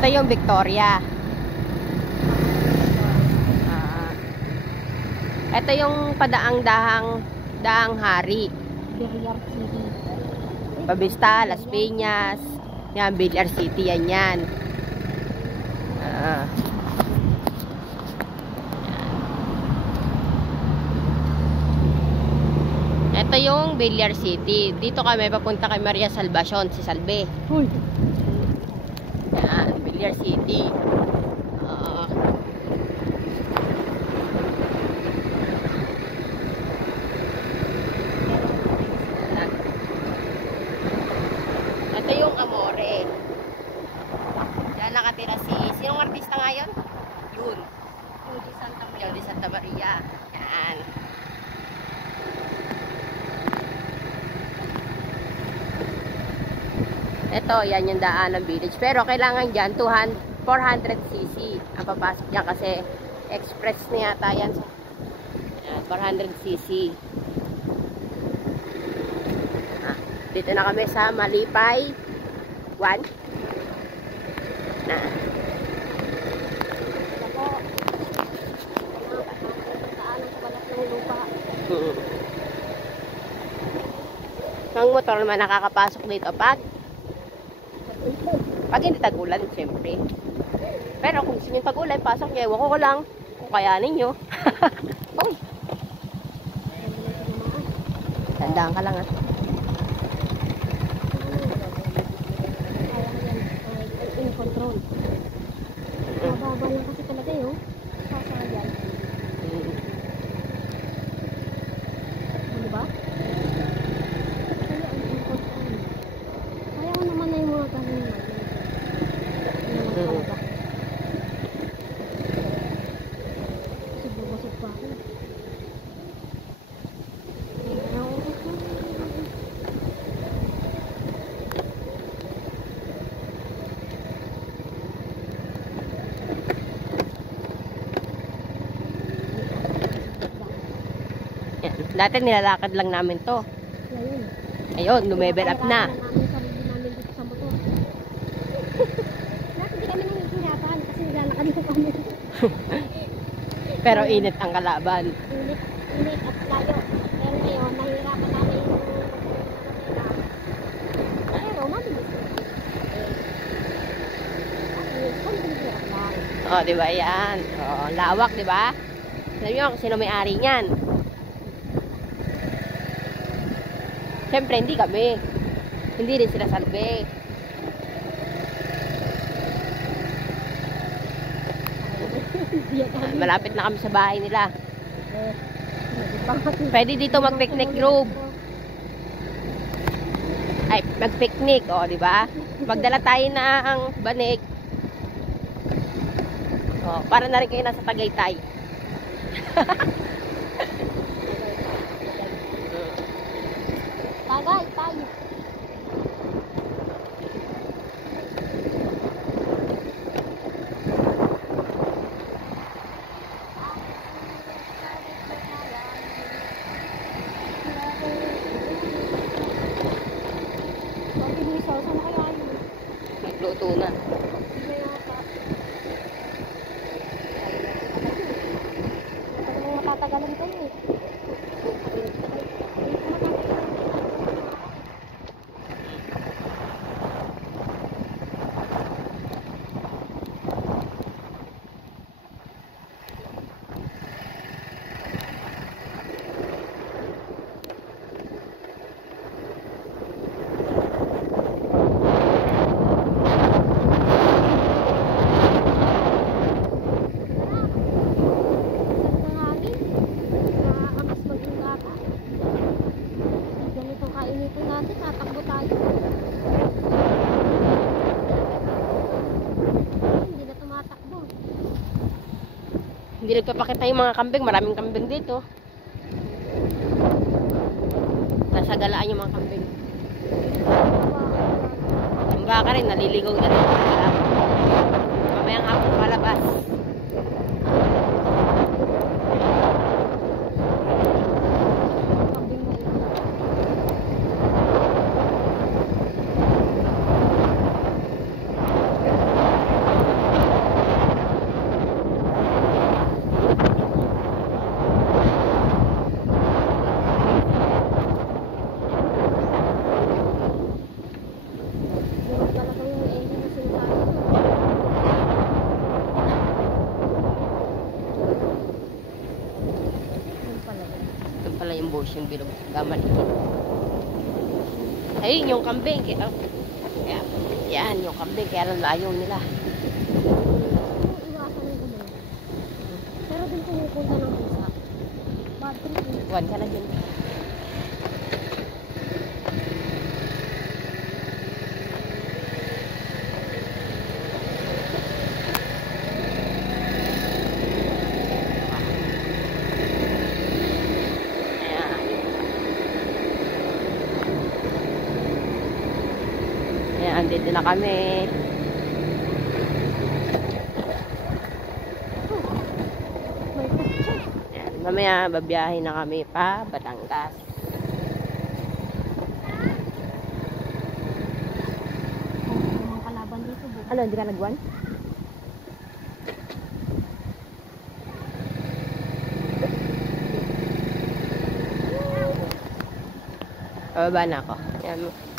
Ito yung Victoria. Ito yung daang hari. Villar City. Pabista, Las Piñas. Yan, Villar City yan. Ito yung Villar City. Dito kami papunta kay Maria Salvacion, si Salve. Uy. Yan, Villar City. Ito yung Amore. Diyan nakatira sinong artista ngayon? Yun. Yung di Santa Maria. Yan. Ito, yan yung daan ng village. Pero kailangan dyan, 400cc ang papasok dyan kasi express na yata yan. 400cc. Dito na kami sa Malipay 1. Ang motor naman nakakapasok dito pag hindi tagulan, siyempre. Pero kung gusto nyo tagulan, pasok nyo. Ewan ko lang kung kayanin nyo. Uy! Tandaan ka lang ha. In control. Mababa lang kasi talaga yun. Sasayan. Diba? Kaya ko naman na yung mga ganun. Kasi bubasag pa ako. Dati nilalakad lang namin to. Ayun, lumevel up na. Pero init ang kalaban. Init at layo. Pero ngayon, nahihirapan namin pero mabilis. Oh, di ba yan? Oh, lawak, di ba? Alam niyo kung sino may-ari niyan? Siyempre, hindi kami. Hindi rin sila Salve. Malapit na kami sa bahay nila. Pwede dito mag-picnic group. Ay, mag-picnic, oh, di ba? Magdala tayo na ang banig. Oh, para na rin kayo nasa Tagaytay. Tagay tayo. Nagluto na. Matatagalan kayo eh. Hindi nagpapakita yung mga kambing. Maraming kambing dito. Nasa galaan yung mga kambing. Ang baka rin, naliligaw na rin. Mamayang hapon palabas. yung bilog. Gaman ito. Ayun, yung kambing. Yan, yung kambing. Kaya lang layo nila. Iwasan ng gulo. Pero din pumupunta ng bansa. Bad trip eh. Buwan ka na dyan. Ayan, dito na kami. May kutsa. Ayan, mamaya babiyahin na kami pa Batangas. Mga kalaban dito. Ano, hindi ka nagwan? Pababa na ako. Ayan.